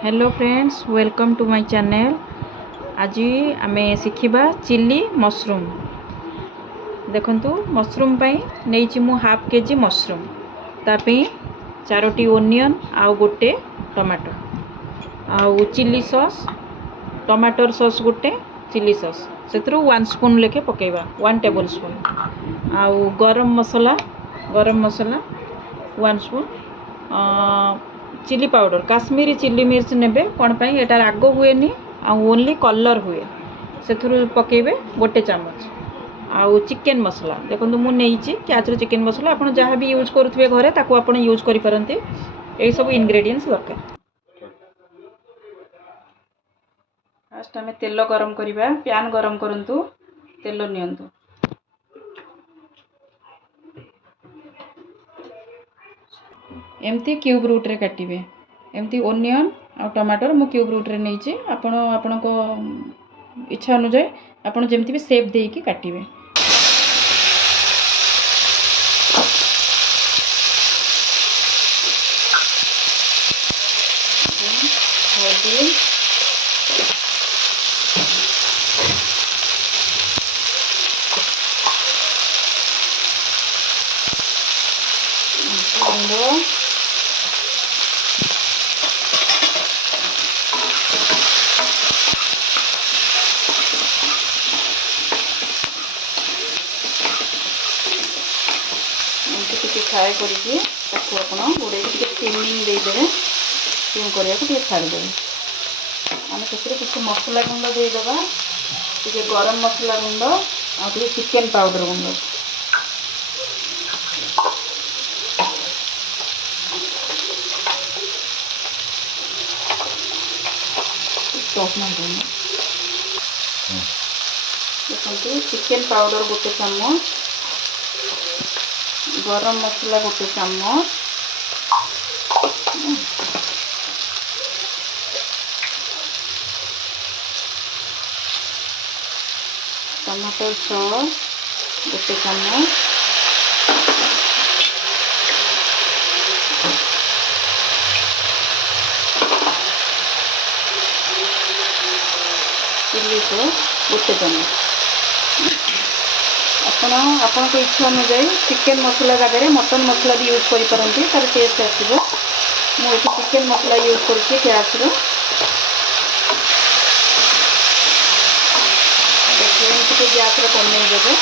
Hello friends, welcome to my channel. आज आमे शिखिबा चिल्ली मशरूम। देखंतु मशरूम पई नेइची मु हाफ केजी मशरूम, तापी 4टी ओनियन आउ गोटे टमाटो आउ चिल्ली सॉस, टमाटर सॉस गोटे, चिल्ली सॉस सेतरो 1 स्पून लेके पकेबा, 1 टेबल स्पून आउ garam masala 1 spoon, chilli powder Kashmiri chilli मिर्च नेबे कोन पई एटा राग हुएनी आ ओनली कलर हुए सेथुरु पकेबे गोटे चामच आउ चिकन मसाला। देखंतु मु नेइची क्याचरो चिकन मसाला, आपण जहां भी यूज करथुबे घरे ताको आपण यूज करि परंती। एई सब इंग्रेडिएंट्स दरकार। फर्स्ट हमें तेल गरम करिबा, पैन गरम करंतु, तेल नियंतु। एमती क्यूब रूट रे काटिबे, एमती ओनियन आ टमाटर मु क्यूब रूट रे नेइची, आपण आपनको इच्छा अनुसार आपण जेमती भी शेप देकी काटिबे। हल्दी, फ्राए करके गोड़े स्टीमिंग देदेवे, स्टीम करने को छाड़देवे। आम से किसी मसला गुंड देदेबा, टे गरम मसला गुंड आ चिकेन पाउडर गुंड। देखो चिकेन पाउडर गोटे चामच, गरम मसला गोटे चामच, टमाटर सॉस गोटे चामच, चिल्ली सॉस गोटे चामच। आपण इच्छा अनुसार चिकेन मसला जगह मटन मसला भी यूज करि परंती, तार टेस्ट आसीबो। मु एठी चिकेन मसला यूज करछि क्याचरो। देखिए गैस रे कमे देबे,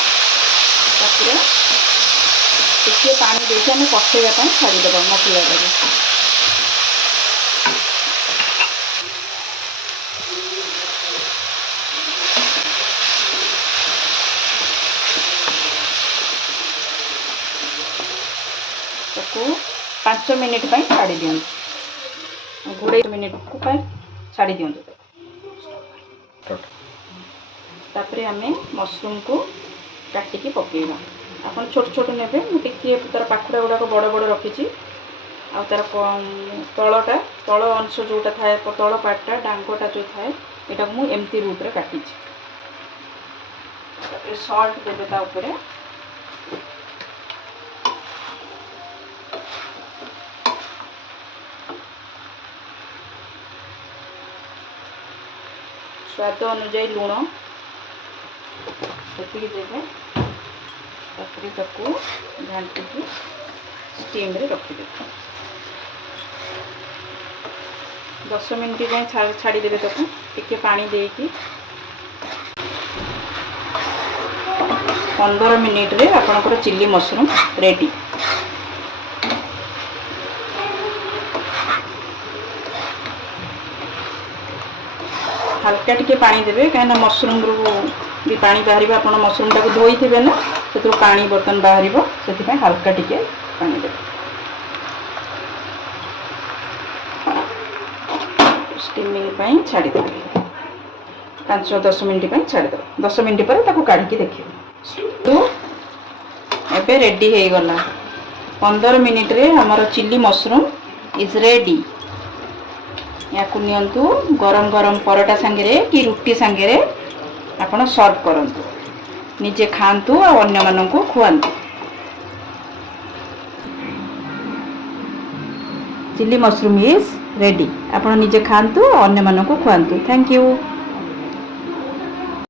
तापर टिके पानी देके हम पकेଇବା ପାଇଁ ଛାଡ଼ି देबा मसला रे। ताको 5 मिनिट पई छाड़ी दियंतु, घोड़े मिनिट को पई छाड़ी दियंतु। तापरे हमें मशरूम को काटिकी पकेଇବା। आपण छोट छोट नेबे, मु टिके तार पाखुड़ा गुडा को बड़ बड़ रखिछि। आ तार तळ अंश जोटा थाए, तळ पार्टटा डांगोटा जो थाए, एटा मु एमती रूट रे काटिछि। तापरे सॉल्ट देबे ता ऊपरे, स्वाद अनुसार लुण सेतिकी देबे। तापरे ताको घांटिकी स्टीम रे रखि देबे। 10 मिनिट जाए छाड़ी देबे। ताको टिके पानी देकी 15 मिनिट रे आपनकर चिल्ली मशरूम रेडी। हल्का टिके पानी देबे, कहीं मशरूम रू भी पानी बाहर। आप मशरूम टाक धोई थे ना, से पानी बर्तन बाहर, से हल्का टिके पानी देबे। स्टीमिंग पई छाड़ी देबे, 5-10 मिनिट पई छाड़ी देबे। 10 मिनिट पर ताको काढी के देखियो। तो एबे रेडी हे गला। 15 मिनिट रे हमर चिल्ली मशरूम इज रेडी। या नियंतु गरम गरम परोटा सांगे कि रुटी सांगे आपण सर्व करंतु, निजे खांतु और अन्य माननकु खुआंतु। Chilli mushroom is ready. आपण निजे खातु अन्य मानक खुआतु। Thank you.